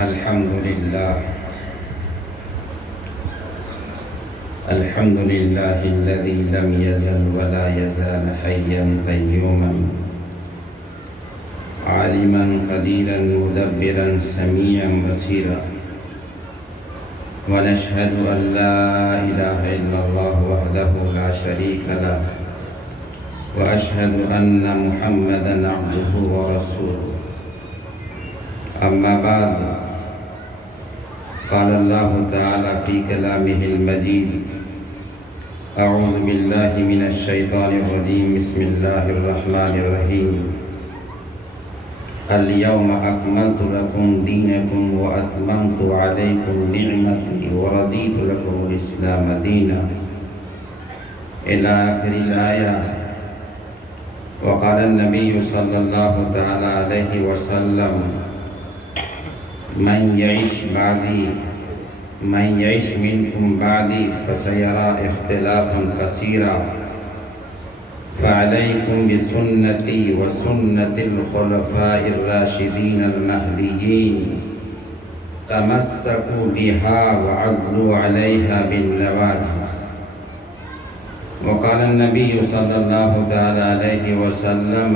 الحمد لله الحمد لله الذي لم يزل ولا يزال حيا قيوما عالما قديرا مدبرا سميعا بصيرا ونشهد أن لا إله إلا الله وحده لا شريك له وأشهد أن محمدا عبده ورسوله أما بعد قال الله تعالى في كلامه المجيد أعوذ بالله من الشيطان الرجيم بسم الله الرحمن الرحيم اليوم أكملت لكم دينكم وأتممت عليكم نعمتي ورضيت لكم الإسلام دينا إلى آخر الآية. وقال النبي صلى الله تعالى عليه وسلم من يعيش منكم بعدي فسيرى اختلافا كثيرا فعليكم بسنتي وسنة الخلفاء الراشدين المهديين تمسكوا بها وعضوا عليها بالنواجذ. وقال النبي صلى الله تعالى عليه وسلم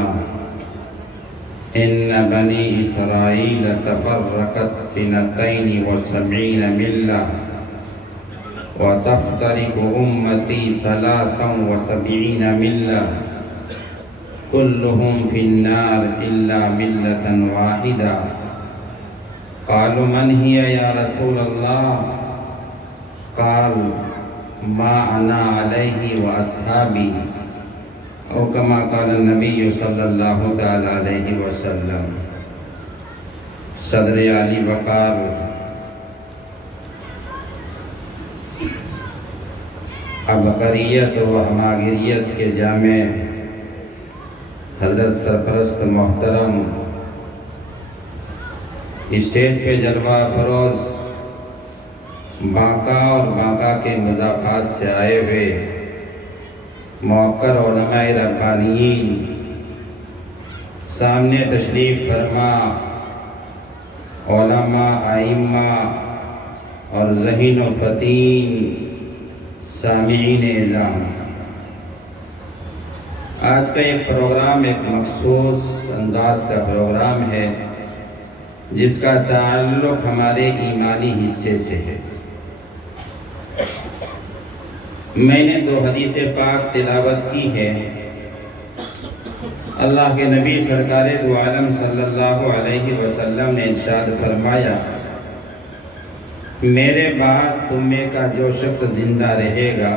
إن بني إسرائيل تفرقت 72 ملة وتفترق أمتي 73 ملة كلهم في النار إلا ملة واحدة. قالوا من هي يا رسول الله؟ قال ما أنا عليه وأصحابي او كما قال النبی صلی اللہ تعالی علیہ وسلم. صدر علی وقار عبقریت و ہماگریت کے جامع حضرت سرپرست محترم، اسٹیج پہ جلوہ فروز بانکا اور بانکا کے مضافات سے آئے ہوئے موقر علماء ربانیین، سامنے تشریف فرما علماء، ائمہ اور ذہین و فطین سامعین اعظام، آج کا یہ پروگرام ایک مخصوص انداز کا پروگرام ہے جس کا تعلق ہمارے ایمانی حصے سے ہے. میں نے 2 حدیث پاک تلاوت کی ہے. اللہ کے نبی سرکار دو عالم صلی اللہ علیہ وسلم نے ارشاد فرمایا میرے بعد تم میں کا جو شخص زندہ رہے گا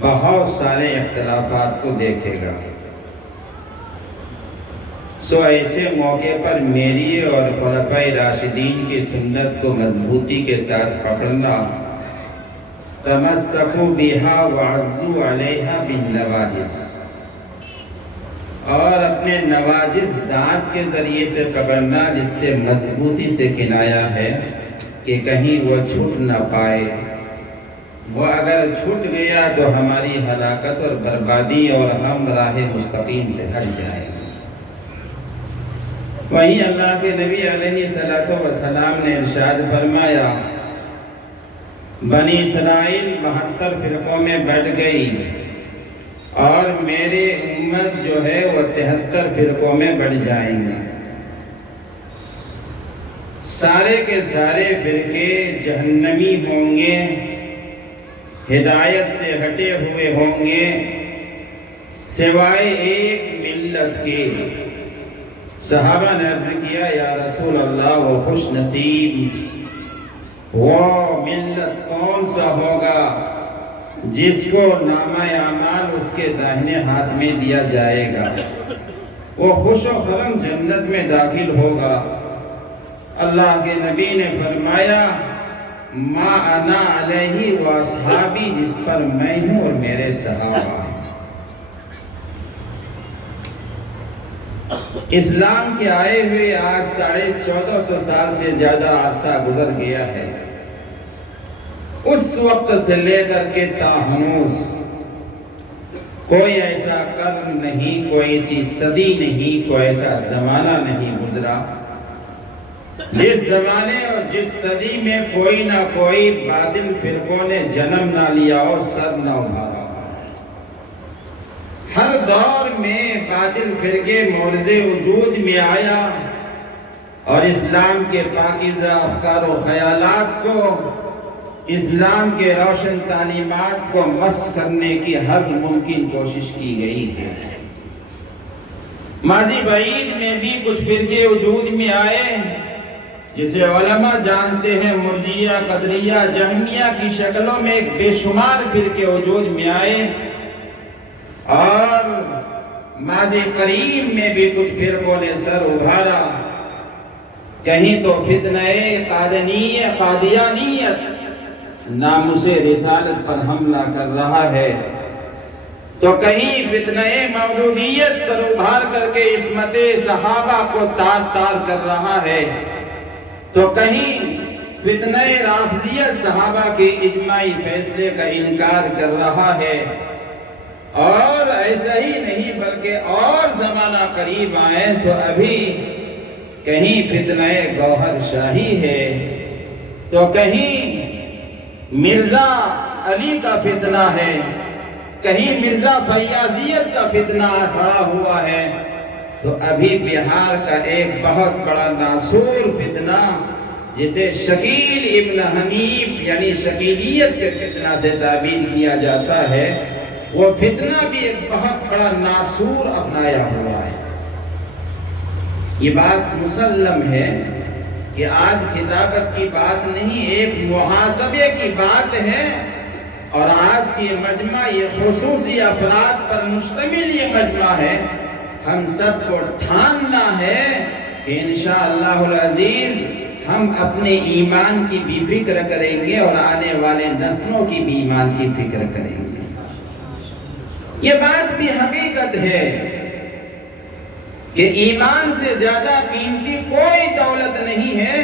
بہت سارے اختلافات کو دیکھے گا. سو ایسے موقع پر میری اور خلفائے راشدین کی سنت کو مضبوطی کے ساتھ پکڑنا، تمسکوا بها وعضوا علیہا بالنواجذ، اور اپنے نواجذ دانت کے ذریعے سے پکڑنا، جس سے مضبوطی سے کنایا ہے کہ کہیں وہ چھوٹ نہ پائے. وہ اگر چھوٹ گیا تو ہماری ہلاکت اور بربادی اور ہم راہ مستقیم سے ہٹ جائیں. وہیں اللہ کے نبی علیہ السلام نے ارشاد فرمایا بنی اسرائیل 72 فرقوں میں بٹ گئی اور میرے امت جو ہے وہ 73 فرقوں میں بٹ جائیں گے. سارے کے سارے فرقے جہنمی ہوں گے، ہدایت سے ہٹے ہوئے ہوں گے، سوائے ایک ملت کے. صحابہ نے عرض کیا یا رسول اللہ وہ خوش نصیب، وہ ملت کون سا ہوگا جس کو نامہ اعمال اس کے داہنے ہاتھ میں دیا جائے گا، وہ خوش و خرم جنت میں داخل ہوگا؟ اللہ کے نبی نے فرمایا ما انا علیہ و اصحابی، جس پر میں ہوں اور میرے صحابہ. اسلام کے آئے ہوئے آج 1450 سال سے زیادہ عرصہ گزر گیا ہے. اس وقت سے لے کر کے تاہنوز کوئی ایسا قرن نہیں، کوئی ایسی صدی نہیں، کوئی ایسا زمانہ نہیں گزرا جس زمانے اور جس صدی میں کوئی نہ کوئی باطل فرقوں نے جنم نہ لیا اور سر نہ ابھارا، ہر دور میں باطل فرقے مورد وجود میں آیا اور اسلام کے پاکیزہ افکار و خیالات کو، اسلام کے روشن تعلیمات کو مس کرنے کی ہر ممکن کوشش کی گئی ہے۔ ماضی بعید میں بھی کچھ فرقے وجود میں آئے جسے علماء جانتے ہیں مرجئیہ، قدریہ، جہمیہ کی شکلوں میں ایک بے شمار فرقے وجود میں آئے، اور ماضی قریب میں بھی کچھ فرقوں نے سر ابھارا۔ کہیں تو فتنہ قادیانیت ناموس رسالت پر حملہ کر رہا ہے، تو کہیں فتنہ مولودیت سر ابھار کر کے عصمت صحابہ کو تار تار کر رہا ہے، تو کہیں فتنہ رافضیت صحابہ کے اجماعی فیصلے کا انکار کر رہا ہے۔ اور ایسا ہی نہیں بلکہ اور زمانہ قریب آئے تو ابھی کہیں فتنہ گوہر شاہی ہے، تو کہیں مرزا علی کا فتنہ ہے، کہیں مرزا فیاضیت کا فتنہ کھڑا ہوا ہے، تو ابھی بہار کا ایک بہت بڑا ناسور فتنہ جسے شکیل ابن حنیف یعنی شکیلیت کے فتنہ سے تعبیر کیا جاتا ہے، وہ فتنہ بھی ایک بہت بڑا ناسور اپنایا ہوا ہے۔ یہ بات مسلم ہے کہ آج کتابت کی بات نہیں، ایک محاسبے کی بات ہے، اور آج کی مجمع یہ خصوصی افراد پر مشتمل یہ مجمع ہے۔ ہم سب کو ٹھاننا ہے کہ انشاءاللہ العزیز ہم اپنے ایمان کی بھی فکر کریں گے اور آنے والے نسلوں کی بھی ایمان کی فکر کریں گے۔ یہ بات بھی حقیقت ہے کہ ایمان سے زیادہ قیمتی کوئی دولت نہیں ہے،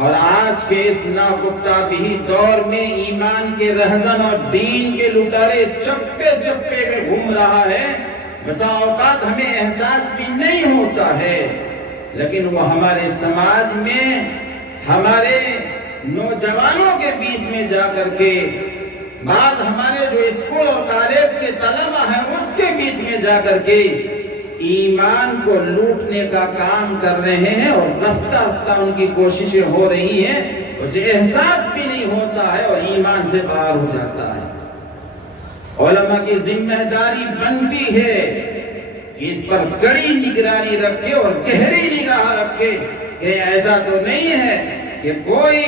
اور آج کے اس ناگفتہ بھی دور میں ایمان کے رہزن اور دین کے لٹارے چپے چپے میں گھوم رہا ہے۔ بسا اوقات ہمیں احساس بھی نہیں ہوتا ہے، لیکن وہ ہمارے سماج میں ہمارے نوجوانوں کے بیچ میں جا کر کے، بعض ہمارے جو اسکول اور کالج کے طلبہ ہیں اس کے بیچ میں جا کر کے ایمان کو لوٹنے کا کام کر رہے ہیں، اور رفتہ رفتہ ان کی کوششیں ہو رہی ہیں، اسے احساس بھی نہیں ہوتا ہے اور ایمان سے باہر ہو جاتا ہے۔ علماء کی ذمہ داری بنتی ہے کہ اس پر کڑی نگرانی رکھے اور گہری نگاہ رکھے کہ ایسا تو نہیں ہے کہ کوئی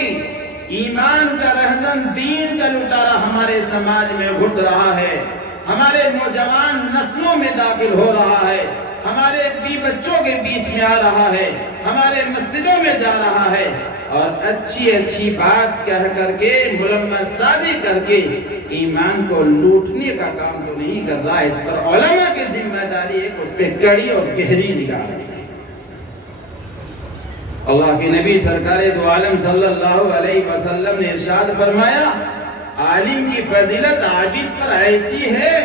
ایمان کا رہزن دین کا لٹارا ہمارے سماج میں گھس رہا ہے، ہمارے نوجوان نسلوں میں داخل ہو رہا ہے، ہمارے بچوں کے بیچ میں آ رہا ہے، ہمارے مسجدوں میں جا رہا ہے، اور اچھی اچھی بات کہہ کر کے ملمس سازی کر کے ایمان کو لوٹنے کا کام تو نہیں کر رہا۔ اس پر علماء کی ذمہ داری ہے کہ اس پہ کڑی اور گہری نگاہ رکھیں۔ اللہ کے نبی سرکار دو عالم صلی اللہ علیہ وسلم نے ارشاد فرمایا، عالم کی فضیلت عابد پر ایسی ہے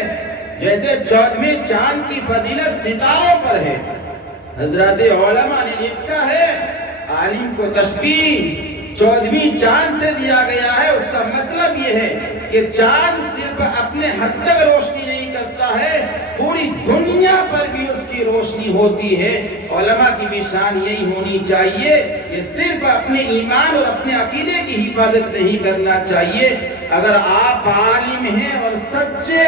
جیسے 14ویں چاند کی فضیلت ستاروں پر ہے۔ حضرات علماء نے لکھا ہے عالم کو تشبیہ 14ویں چاند سے دیا گیا ہے۔ اس کا مطلب یہ ہے کہ چاند صرف اپنے حد تک روشنی نہیں کرتا ہے، پوری دنیا پر بھی اس کی روشنی ہوتی ہے۔ علماء کی بھی شان یہی ہونی چاہیے کہ صرف اپنے ایمان اور اپنے عقیدے کی حفاظت نہیں کرنا چاہیے۔ اگر آپ عالم ہیں اور سچے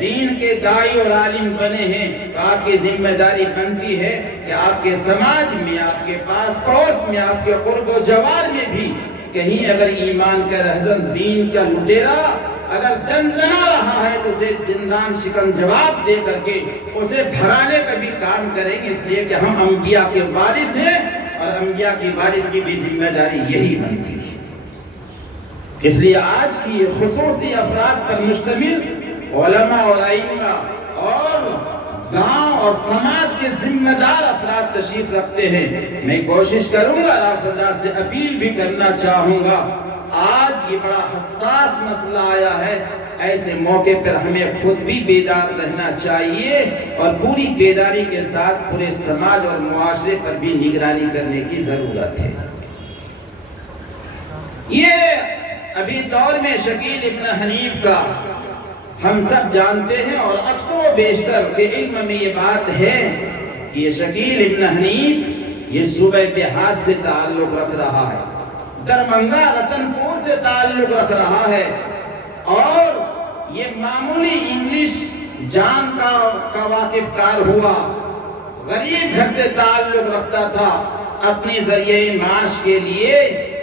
دین کے داعی اور عالم بنے ہیں تو آپ کی ذمہ داری بنتی ہے کہ آپ کے سماج میں، آپ کے پاس پڑوس میں، آپ کے قرب و جوار میں بھی کہیں اگر ایمان کا رہزن دین کا لٹیرا اگر دندنا رہا ہے تو اسے زندان شکن جواب دے کر کے اسے بھگانے کا بھی کام کریں گے، اس لیے کہ ہم انبیاء کے وارث ہیں اور انبیاء کی وارث کی بھی ذمہ داری یہی بنتی ہے۔ اس لیے آج کی یہ خصوصی افراد پر مشتمل علماء اور ائمہ اور گاؤں اور سماج کے ذمہ دار افراد تشریف رکھتے ہیں۔ میں کوشش کروں گا، آپ حضرات سے اپیل بھی کرنا چاہوں گا، آج یہ بڑا حساس مسئلہ آیا ہے، ایسے موقع پر ہمیں خود بھی بیدار رہنا چاہیے اور پوری بیداری کے ساتھ پورے سماج اور معاشرے پر بھی نگرانی کرنے کی ضرورت ہے۔ یہ ابھی دور میں شکیل ابن حنیف کا ہم سب جانتے ہیں، اور اکثر و بیشتر کے علم میں یہ بات ہے کہ یہ شکیل ابن حنیف یہ صوبہ دیہات سے تعلق رکھ رہا ہے، دربھنگہ رتن پور سے تعلق رکھ رہا ہے، اور یہ معمولی انگلش جانتا کا واقف کار ہوا، غریب گھر سے تعلق رکھتا تھا۔ اپنی ذریعہ معاش کے لیے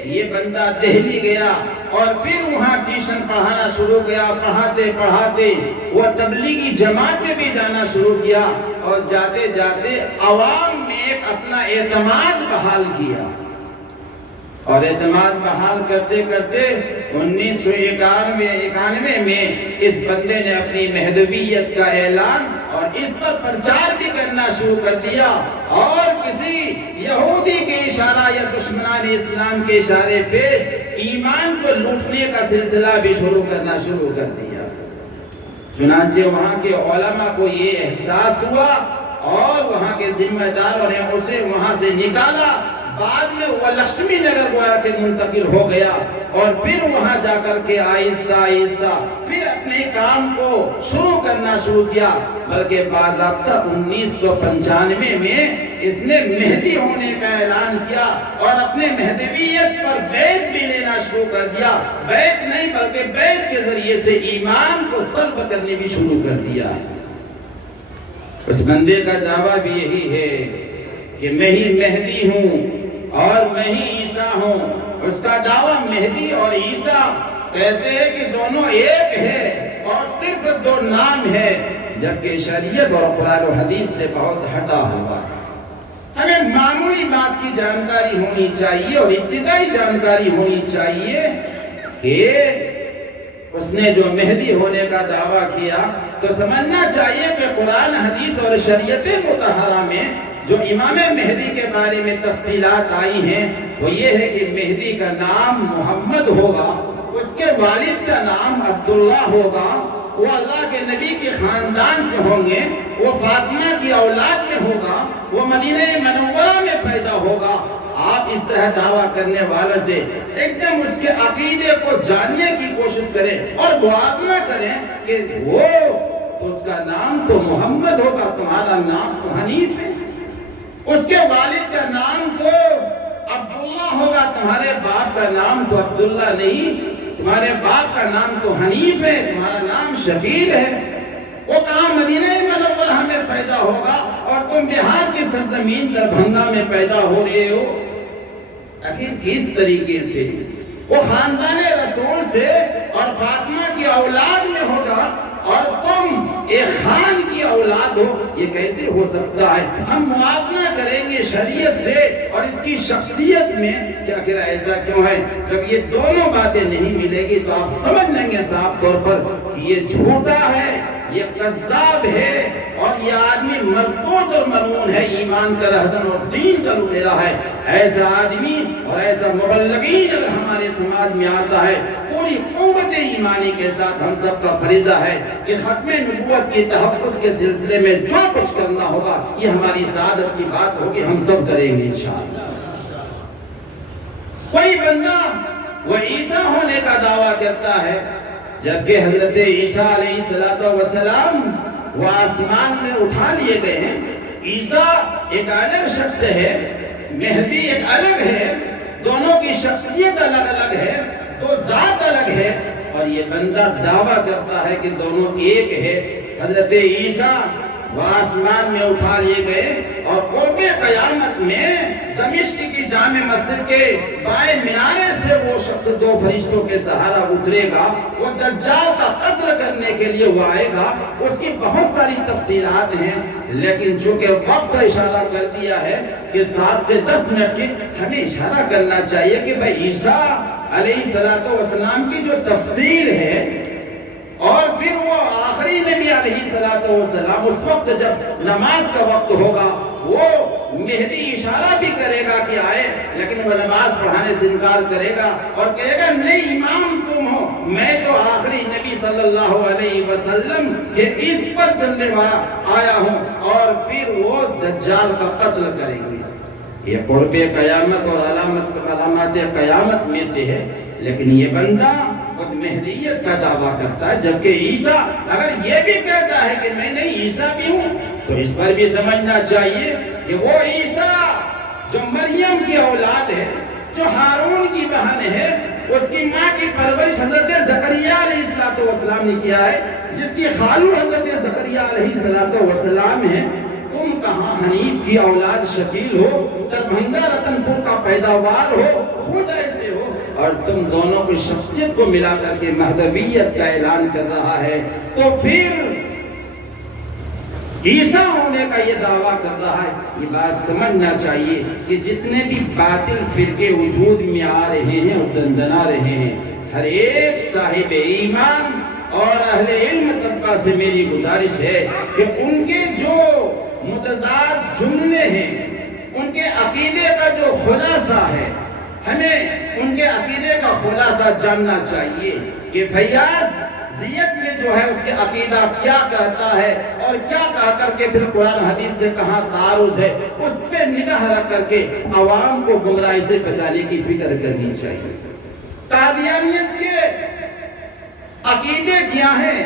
یہ بندہ دہلی گیا اور پھر وہاں ٹیوشن پڑھانا شروع کیا، پڑھاتے پڑھاتے وہ تبلیغی جماعت میں بھی جانا شروع کیا، اور جاتے جاتے عوام میں اپنا اعتماد بحال کیا، اور اعتماد بحال کرتے کرتے 1991 میں اس بندے نے اپنی مہدویت کا اعلان اور اس پر پرچار بھی کرنا شروع کر دیا، اور کسی یہودی کے اشارہ یا دشمنان اسلام کے اشارے پہ ایمان کو لوٹنے کا سلسلہ بھی شروع کر دیا۔ چنانچہ وہاں کے علماء کو یہ احساس ہوا اور وہاں کے ذمہ داروں نے اسے وہاں سے نکالا۔ بعد میں وہ لکشمی نگر گویا کہ منتقل ہو گیا، اور پھر وہاں جا کر کے آہستہ آہستہ پھر اپنے کام کو شروع کرنا شروع کیا، بلکہ باضابطہ 1995 میں اس نے مہدی ہونے کا اعلان کیا اور اپنے مہدویت پر بیعت بھی لینا شروع کر دیا۔ بیعت نہیں بلکہ بیعت کے ذریعے سے ایمان کو سلب کرنے بھی شروع کر دیا۔ اس بندے کا دعویٰ بھی یہی ہے کہ میں ہی مہدی ہوں اور میں ہی عیسیٰ ہوں۔ اس کا دعویٰ مہدی اور عیسیٰ کہتے ہیں کہ دونوں ایک ہے اور صرف دو نام ہے، جبکہ شریعت اور قرآن و حدیث سے بہت ہٹا ہوا ہے۔ ہمیں معمولی بات کی جانکاری ہونی چاہیے اور ابتدائی جانکاری ہونی چاہیے کہ اس نے جو مہدی ہونے کا دعویٰ کیا تو سمجھنا چاہیے کہ قرآن حدیث اور شریعت مطہرہ میں جو امام مہدی کے بارے میں تفصیلات آئی ہیں وہ یہ ہے کہ مہدی کا نام محمد ہوگا، اس کے والد کا نام عبداللہ ہوگا، وہ اللہ کے نبی کے خاندان سے ہوں گے، وہ فاطمہ کی اولاد میں ہوگا، وہ مدینہ منورہ میں پیدا ہوگا۔ آپ اس طرح دعویٰ کرنے والے سے ایک دم اس کے عقیدے کو جاننے کی کوشش کریں اور موازنہ کریں کہ وہ اس کا نام تو محمد ہوگا، تمہارا نام تو حنیف ہے، اس کے والد کا نام تو عبداللہ ہوگا، تمہارے باپ کا نام تو عبداللہ نہیں، تمہارے باپ کا نام تو حنیف ہے، تمہارا نام شکیل ہے۔ وہ کہاں مدینہ منورہ میں پیدا ہوگا اور تم بہار کی سرزمین دربھنگہ میں پیدا ہو رہے ہو؟ آخر کس طریقے سے وہ خاندان رسول سے اور فاطمہ کی اولاد میں ہوگا اور تم ایک خان کی اولاد ہو؟ یہ کیسے ہو سکتا ہے؟ ہم موازنہ کریں گے شریعت سے اور اس کی شخصیت میں کہ آخر ایسا کیوں ہے۔ جب یہ دونوں باتیں نہیں ملے گی تو آپ سمجھ لیں گے صاف طور پر کہ یہ جھوٹا ہے، یہ کذاب ہے، اور یہ آدمی مردود اور ملعون ہے، ایمان کا رہزن اور دین کا لٹیرا ہے۔ ایسا آدمی اور ایسا مبلغین اگر ہمارے سماج میں آتا ہے، پوری قوت ایمانی کے ساتھ ہم سب کا فریضہ ہے کہ ختم نبوت کی تحفظ کے سلسلے میں جو کچھ کرنا ہوگا یہ ہماری سعادت کی بات ہوگی، ہم سب کریں گے انشاءاللہ۔ کوئی بندہ وہ عیسیٰ ہونے کا دعویٰ کرتا ہے، جبکہ حضرت عیسیٰ علیہ السلام وہ آسمان میں اٹھا لیے گئے ہیں۔ عیسیٰ ایک الگ شخص ہے، مہدی ایک الگ ہے، دونوں کی شخصیت الگ الگ ہے، تو ذات الگ ہے، اور یہ بندہ دعویٰ کرتا ہے کہ دونوں ایک ہے۔ حضرت عیسیٰ وہ آسمان میں اٹھا لیے گئے اور قرب قیامت میں دمشق کی جامع مسجد کے بائیں مینارے سے وہ شخص دو فرشتوں کے سہارا اترے گا، وہ دجال کا قتل کرنے کے لیے وہ آئے گا۔ اس کی بہت ساری تفصیلات ہیں، لیکن چونکہ وقت کا اشارہ کر دیا ہے کہ 7 سے 10 منٹ کی ہمیں اشارہ کرنا چاہیے کہ بھائی عیسیٰ علیہ السلام کی جو تفصیل ہے اور پھر وہ آخری نبی علیہ السلام اس وقت جب نماز کا وقت ہوگا وہ مہدی اشارہ بھی کرے گا کہ آئے، لیکن وہ نماز پڑھانے سے انکار کرے گا اور کہے گا نہیں امام تم ہو، میں تو آخری نبی صلی اللہ علیہ وسلم کہ اس پر چلنے والا آیا ہوں اور پھر وہ دجال کا قتل کریں گے۔ یہ قرب قیامت اور علامات قیامت میں سے ہے، لیکن یہ بندہ خود مہدیت کا دعویٰ کرتا ہے، جبکہ عیسیٰ اگر یہ بھی کہتا ہے کہ میں نہیں عیسیٰ بھی ہوں، تو اس پر بھی سمجھنا چاہیے کہ وہ عیسیٰ جو مریم کی اولاد ہے، جو ہارون کی بہن ہے، اس کی ماں کی پرورش حضرت زکریا علیہ السلام نے کیا ہے، جس کی خالو حضرت زکریا علیہ السلام ہے، تم کہاں حنیف کی اولاد شکیل ہو، دربھنگا رتن پور کا پیداوار ہو، خود ایسے ہو، اور تم دونوں کی شخصیت کو ملا کر کے مہدویت کا اعلان کر رہا ہے، تو پھر عیسیٰ ہونے کا یہ دعویٰ کر رہا ہے۔ یہ بات سمجھنا چاہیے کہ جتنے بھی باطل فرقے وجود میں آ رہے ہیں اور دندنا رہے ہیں، ہر ایک صاحب ایمان اور اہل علم طبقہ سے میری گزارش ہے کہ ان کے جو متضاد جملے ہیں، ان کے عقیدے کا جو خلاصہ ہے، ہمیں ان کے عقیدے کا خلاصہ جاننا چاہیے کہ فیاض ذیت میں جو ہے اس کے عقیدہ کیا کہتا ہے اور کیا کہا کر کے پھر قرآن حدیث سے کہاں تعارض ہے، اس پہ نگاہ رکھ کر کے عوام کو گمراہی سے بچانے کی فکر کرنی چاہیے۔ قادیانیت کے عقیدے کیا ہیں،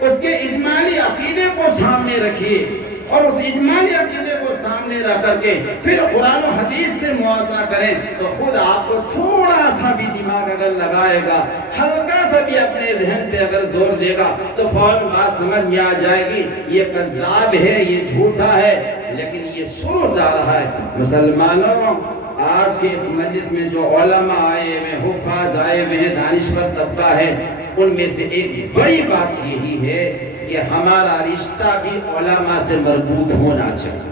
اس کے اجمالی عقیدے کو سامنے رکھیے اور اس اجمالی عقیدے کو سامنے رکھ کر کے پھر قرآن و حدیث سے موازنہ کریں تو خود آپ کو تھوڑا سا بھی دماغ اگر لگائے گا، ہلکا سا بھی اپنے ذہن پہ اگر زور دے گا تو فوراً بات سمجھ میں آ جائے گی، یہ کذاب ہے، یہ جھوٹا ہے، لیکن یہ شروع سے آ رہا ہے۔ مسلمانوں، آج کے اس مجلس میں جو علماء آئے ہوئے، حفاظ آئے ہوئے ہیں، دانشور طبقہ ہے، ان میں سے ایک بڑی بات یہی ہے کہ ہمارا رشتہ بھی علماء سے مربوط ہونا چاہیے۔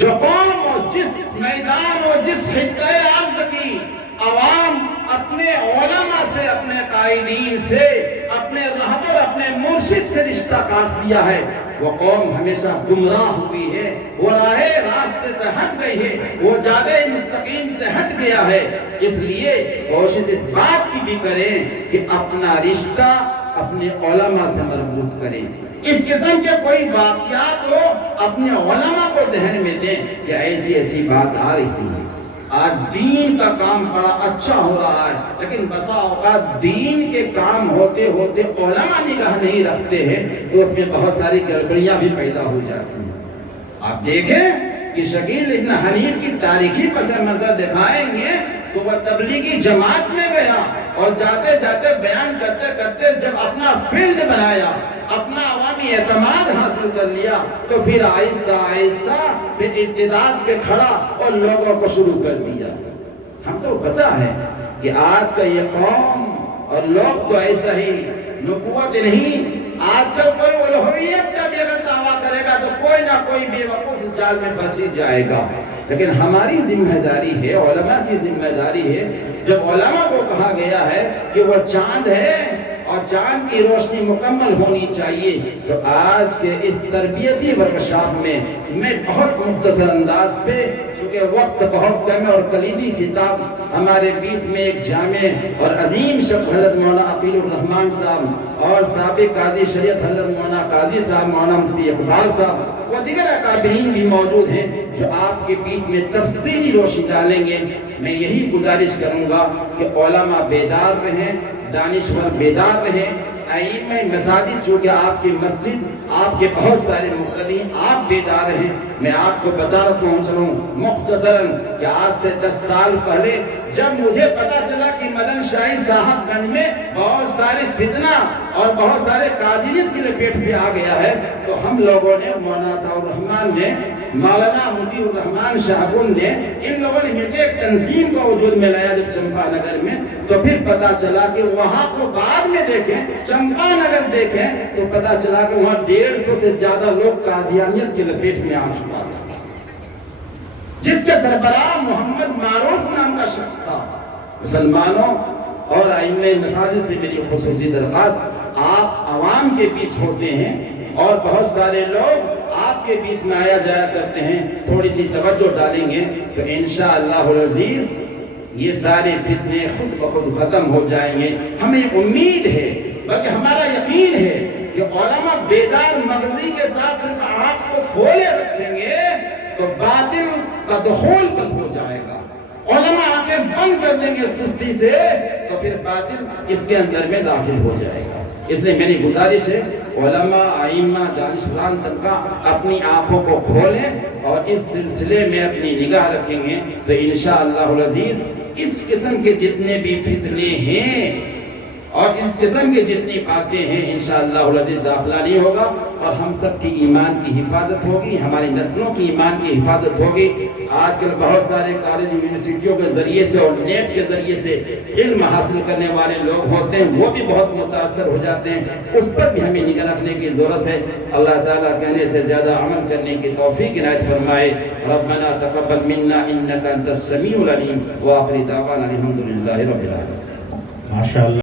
جو قوم اور جس میدان اور جس خطۂ ارض کی عوام اپنے علماء سے، اپنے قائدین سے، اپنے رہبر، اپنے مرشد سے رشتہ کاٹ دیا ہے، وہ قوم ہمیشہ گمراہ ہوئی ہے، وہ راہ راستے سے ہٹ گئی ہے، وہ جادہ مستقیم سے ہٹ گیا ہے۔ اس لیے کوشش اس بات کی بھی کریں کہ اپنا رشتہ اپنے علماء سے مربوط کریں۔ اس قسم کے کوئی واقعات ہو اپنے علماء کو ذہن میں دیں کہ ایسی ایسی بات آ رہی ہے۔ آج دین کا کام بڑا اچھا ہو رہا ہے، لیکن بسا اوقات دین کے کام ہوتے ہوتے علماء نگاہ نہیں رکھتے ہیں تو اس میں بہت ساری گڑبڑیاں بھی پیدا ہو جاتی ہیں۔ آپ دیکھیں کہ شکیل ابن حنیف کی تاریخی پس منظر دکھائیں گے تو وہ تبلیغی جماعت میں گیا اور جاتے جاتے بیان کرتے کرتے جب اپنا فیلڈ بنایا، اپنا عوامی اعتماد حاصل کر لیا تو پھر آہستہ آہستہ پھر ارتداد پہ کھڑا اور لوگوں کو شروع کر دیا۔ ہم تو پتہ ہے کہ آج کا یہ قوم اور لوگ تو ایسا ہی، نبوت نہیں، آج کل کوئی الوہیت کا بھی اگر دعویٰ کرے گا تو کوئی نہ کوئی بے وقوف اس جال میں پھنس ہی جائے گا۔ لیکن ہماری ذمہ داری ہے، علماء کی ذمہ داری ہے، جب علماء کو کہا گیا ہے کہ وہ چاند ہے اور چاند کی روشنی مکمل ہونی چاہیے، تو آج کے اس تربیتی ورکشاپ میں میں بہت مختصر انداز پہ، چونکہ وقت بہت کم ہے اور کلیدی خطاب ہمارے بیچ میں ایک جامع اور عظیم شخص حضرت مولانا عقیل الرحمان صاحب اور سابق قاضی شریعت حضرت مولانا قاضی صاحب، مولانا مفتی اقبال صاحب و دیگر اکابرین بھی موجود ہیں جو آپ کے بیچ میں تفصیلی روشنی ڈالیں گے۔ میں یہی گزارش کروں گا کہ علماء بیدار رہیں، دانشور بیدار رہیں، ائمہ مساجد جو کہ آپ کی مسجد، آپ کے بہت سارے مقتدی، آپ بیدار ہیں۔ میں آپ کو بتانا پہنچ رہا ہوں مختصراً کہ آج سے 10 سال پہلے جب مجھے پتا چلا کہ مدن شاہی صاحب گنج میں بہت سارے فتنہ اور بہت سارے قادریت کی لپیٹ میں آ گیا ہے، تو ہم لوگوں نے، مولانا عطاء الرحمان نے، مولانا مفتی الرحمان شاہگل نے، ان لوگوں نے مل کے ایک تنظیم کو وجود میں لایا جب چمپا نگر میں، تو پھر پتا چلا کہ وہاں کو بعد میں دیکھیں، چمپا نگر دیکھیں تو پتا چلا کہ وہاں 150 سے زیادہ لوگ قادیانیت کی لپیٹ میں آ چکا تھا، جس کے سربراہ محمد معروف نام کا شخص تھا۔ مسلمانوں اور ائمہ مساجد سے میری خصوصی درخواست، آپ عوام کے بیچ ہوتے ہیں اور بہت سارے لوگ آپ کے بیچ میں آیا جایا کرتے ہیں، تھوڑی سی توجہ ڈالیں گے تو انشاءاللہ العزیز یہ سارے فتنے خود بخود ختم ہو جائیں گے۔ ہمیں امید ہے بلکہ ہمارا یقین ہے کہ علماء بیدار مغزی کے ساتھ ان کا آنکھ کو کھولے رکھیں گے تو باطل کا دخول تک ہو جائے گا۔ علماء آنکھیں بند کر دیں گے سستی سے تو پھر باطل اس کے اندر میں داخل ہو جائے گا۔ اس لیے میری گزارش ہے علماء، ائمہ، دانشوران طبقہ اپنی آنکھوں کو کھولیں اور اس سلسلے میں اپنی نگاہ رکھیں گے تو انشاءاللہ العزیز اس قسم کے جتنے بھی فتنے ہیں اور اس قسم کے جتنی باتیں ہیں انشاءاللہ العزیز داخلہ نہیں ہوگا، اور ہم سب کی ایمان کی حفاظت ہوگی، ہماری نسلوں کی ایمان کی حفاظت ہوگی۔ آج کل بہت سارے کالج یونیورسٹیوں کے ذریعے سے اور نیٹ کے ذریعے سے علم حاصل کرنے والے لوگ ہوتے ہیں، وہ بھی بہت متاثر ہو جاتے ہیں، اس پر بھی ہمیں نگاہ رکھنے کی ضرورت ہے۔ اللہ تعالیٰ کہنے سے زیادہ عمل کرنے کی توفیق عنایت فرمائے۔ ربنا تقبل منا انک انت السمیع العلیم، وآخر دعوانا الحمد للہ رب العالمین۔ ماشاءاللہ۔